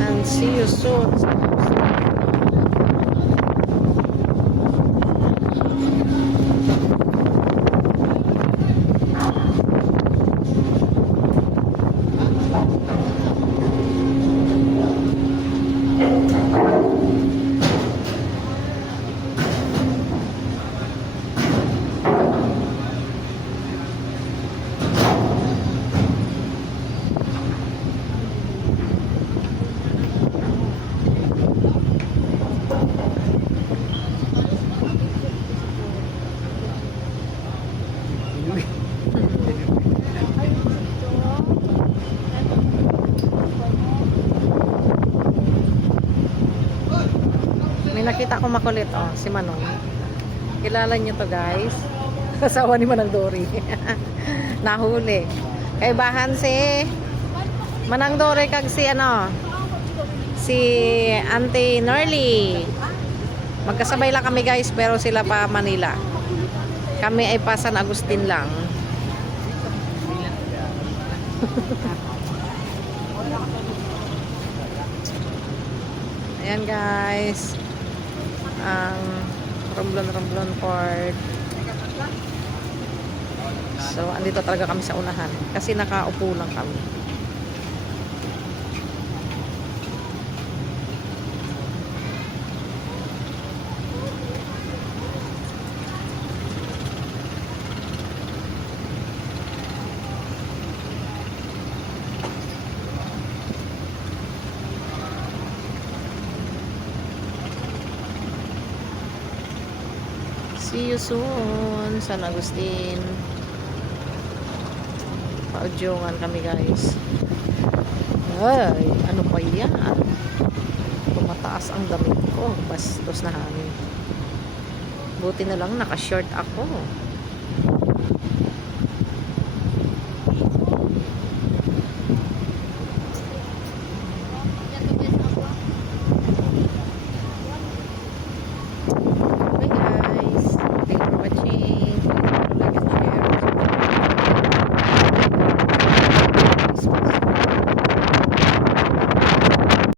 And see you soon. May nakita ko makulit, oh, si Manong. Kilala niyo to, guys. Kasawa ni Manang Dory. Nahuli. Kaibahan si Manang Dory kag si si Auntie Norly. Magkasabay lang kami, guys, pero sila pa Manila. Kami ay pa San Agustin lang. Ayan, guys, ang Romblon Port. So andito talaga kami sa unahan kasi nakaupo lang kami. See you soon, San Agustin. Paudyogan kami, guys. Ay, ano pa yan? Tumataas ang damit ko. Bastos na hangin. Buti na lang naka-short ako.